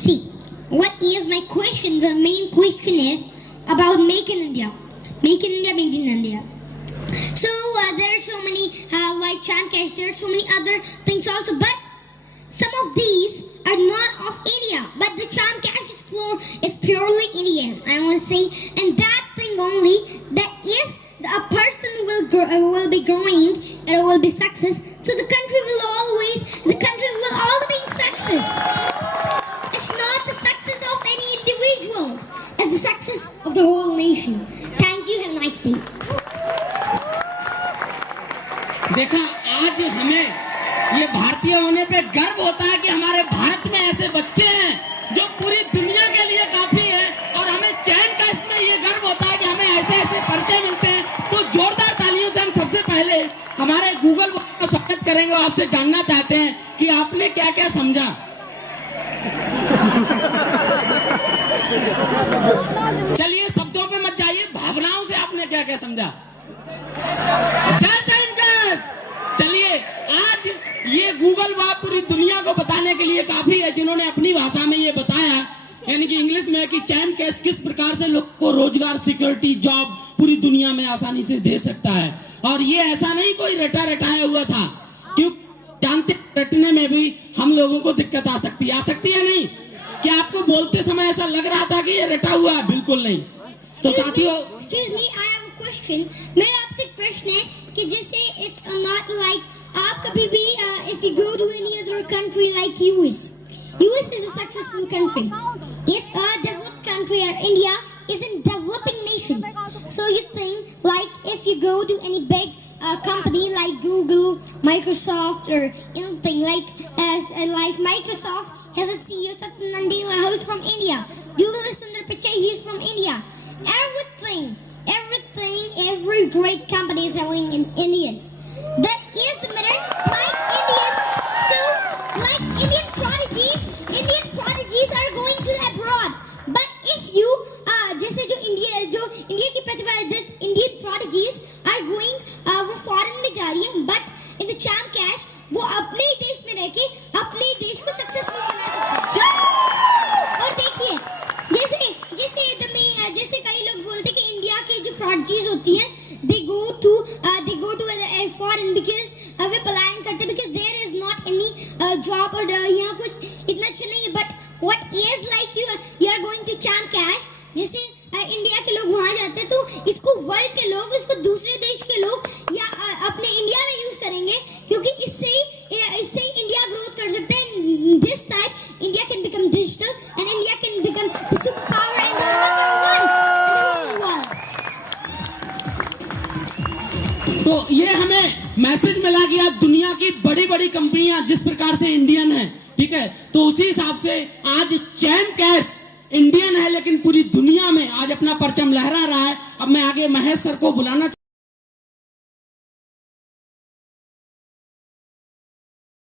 See, what is my question? The main question is about Make in India. Make in India, Made in India. So there are so many like Chamcash, there are so many other things also, but some of these are not of India, but the Chamcash is purely Indian, I want to say, and that thing only, that if a person will be growing and will be success, so the country will always be success. It's not the success of any individual, it's the success of the whole nation. Thank you, have a nice day. देखा, आज हमें ये भारतीय होने पे गर्व होता है कि हमारे भारत में ऐसे बच्चे हैं जो पूरी दुनिया के लिए काफी है, और हमें चैन का इसमें ये गर्व होता है कि हमें ऐसे ऐसे परिचय मिलते हैं। तो जोरदार तालियों से हम सबसे पहले हमारे गूगल का स्वागत करेंगे और आपसे जानना चाहते हैं कि आपने क्या क्या समझा। चलिए, शब्दों पे मत जाइए, भावनाओं से आपने क्या क्या समझा। जय चैनकाश। चलिए, आज ये गूगल बाप पूरी दुनिया को बताने के लिए काफी है, जिन्होंने अपनी भाषा में ये बताया, यानी कि इंग्लिश में, कि चैनकाश किस प्रकार से लोग को रोजगार, सिक्योरिटी, जॉब पूरी दुनिया में आसानी से दे सकता है। और ये ऐसा नहीं कोई रटाया हुआ था, क्यों जानते, रटने में भी हम लोगों को दिक्कत आ सकती है नहीं? क्या आपको बोलते समय ऐसा लग रहा था कि ये रटा हुआ है? बिल्कुल नहीं। तो साथियों, मेरा आपसे एक प्रश्न है कि जैसे इट्स नॉट लाइक, आप कभी भी if you go to any other country like US is a successful country, it's a developed country, or India is a developing nation. So you think like if you go to any big company like Google, Microsoft, or anything like Microsoft has its CEO Satya Nadella, who's from India. Google is Sundar Pichai, he's from India. Every great company is having an Indian. That is the matter, like Indian. So, like Indian prodigies are going to abroad. But if you, जैसे जो India की प्रतिभागित Indian prodigies are going, वो foreign में जा रही है, but in the Chamcash वो अपने ही देश में रह के अपने ही देश को सक्सेसफुल बना सकते हैं। और देखिए, जैसे कई लोग बोलते हैं कि इंडिया के जो prodigies होती हैं, they go to foreign because वे पलायन करते हैं, because there is not any job, और यहाँ कुछ इतना अच्छा नहीं है। But what is like you are going to Chamcash, जैसे इंडिया के लोग वहाँ जाते हैं, तो इसको वर्ल्ड के लोग, इसको दूसरे देश के लोग या अपने इंडिया में यूज करेंगे, क्योंकि इससे इंडिया ग्रोथ कर सकते हैं। This time India can become digital and India can become the super power and the number 1 in the world. तो ये हमें मैसेज मिला कि आज दुनिया की बड़ी कंपनियां जिस प्रकार से इंडियन है, ठीक है, तो उसी हिसाब से आज चैमकाश इंडियन है, लेकिन पूरी दुनिया में आज अपना परचम लहरा रहा है। अब मैं आगे महेश सर को बुलाना